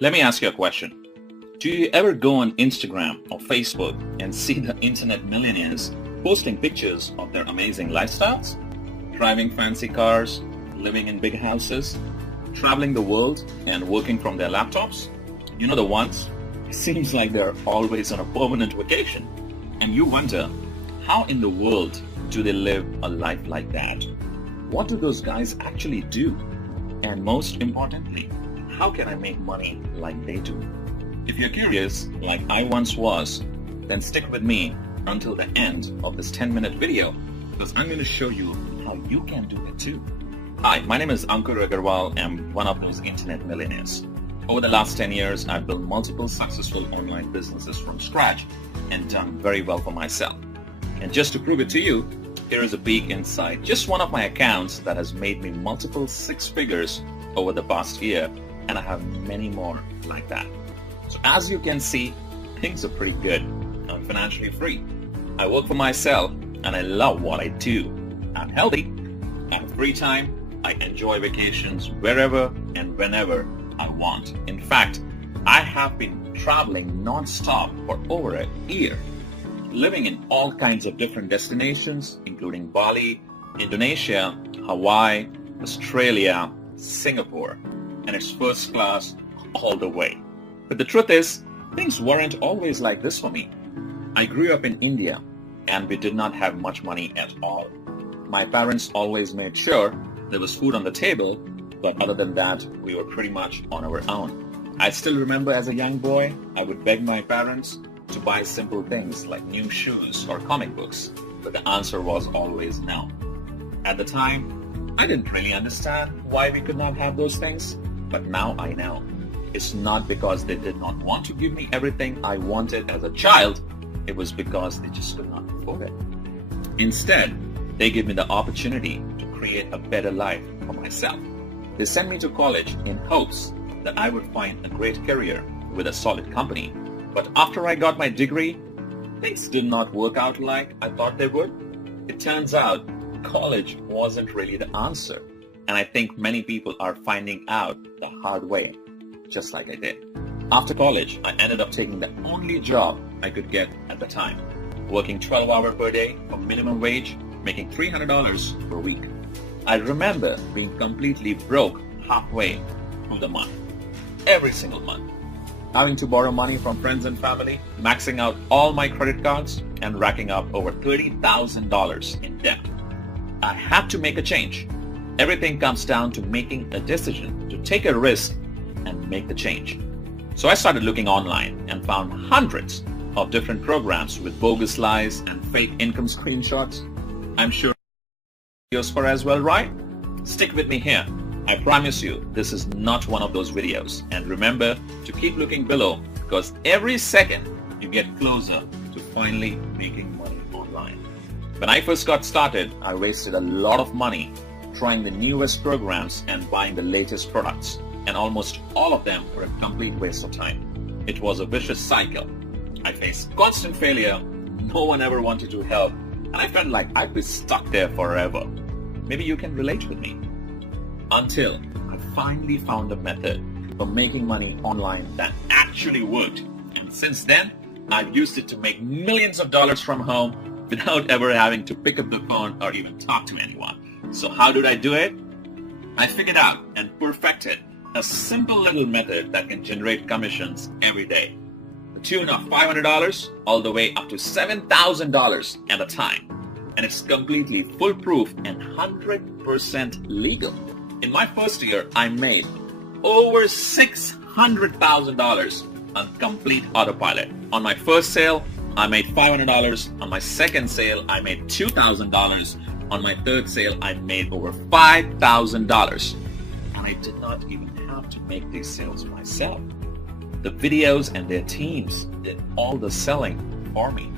Let me ask you a question. Do you ever go on Instagram or Facebook and see the internet millionaires posting pictures of their amazing lifestyles? Driving fancy cars, living in big houses, traveling the world and working from their laptops? You know the ones? It seems like they're always on a permanent vacation. And you wonder, how in the world do they live a life like that? What do those guys actually do? And most importantly, how can I make money like they do? If you're curious, like I once was, then stick with me until the end of this 10-minute video because I'm going to show you how you can do it too. Hi, my name is Ankur Agarwal and I'm one of those internet millionaires. Over the last 10 years, I've built multiple successful online businesses from scratch and done very well for myself. And just to prove it to you, here is a peek inside just one of my accounts that has made me multiple six figures over the past year, and I have many more like that. So as you can see, things are pretty good. I'm financially free. I work for myself and I love what I do. I'm healthy. I have free time. I enjoy vacations wherever and whenever I want. In fact, I have been traveling non-stop for over a year, living in all kinds of different destinations, including Bali, Indonesia, Hawaii, Australia, Singapore, and it's first class all the way. But the truth is, things weren't always like this for me. I grew up in India, and we did not have much money at all. My parents always made sure there was food on the table, but other than that, we were pretty much on our own. I still remember as a young boy, I would beg my parents to buy simple things like new shoes or comic books, but the answer was always no. At the time, I didn't really understand why we could not have those things, but now I know. It's not because they did not want to give me everything I wanted as a child, it was because they just could not afford it. Instead, they gave me the opportunity to create a better life for myself. They sent me to college in hopes that I would find a great career with a solid company. But after I got my degree, things did not work out like I thought they would. It turns out college wasn't really the answer. And I think many people are finding out the hard way, just like I did. After college, I ended up taking the only job I could get at the time, working 12 hours per day for minimum wage, making $300 per week. I remember being completely broke halfway through the month, every single month, having to borrow money from friends and family, maxing out all my credit cards, and racking up over $30,000 in debt. I had to make a change. Everything comes down to making a decision to take a risk and make the change. So I started looking online and found hundreds of different programs with bogus lies and fake income screenshots. I'm sure videos for as well, right? Stick with me here. I promise you, this is not one of those videos. And remember to keep looking below because every second you get closer to finally making money online. When I first got started, I wasted a lot of money trying the newest programs and buying the latest products. And almost all of them were a complete waste of time. It was a vicious cycle. I faced constant failure. No one ever wanted to help. And I felt like I'd be stuck there forever. Maybe you can relate with me. Until I finally found a method for making money online that actually worked. And since then, I've used it to make millions of dollars from home without ever having to pick up the phone or even talk to anyone. So how did I do it? I figured out and perfected a simple little method that can generate commissions every day. The tune of $500 all the way up to $7,000 at a time. And it's completely foolproof and 100% legal. In my first year, I made over $600,000 on complete autopilot. On my first sale, I made $500. On my second sale, I made $2,000. On my third sale, I made over $5,000. And I did not even have to make these sales myself. The videos and their teams did all the selling for me.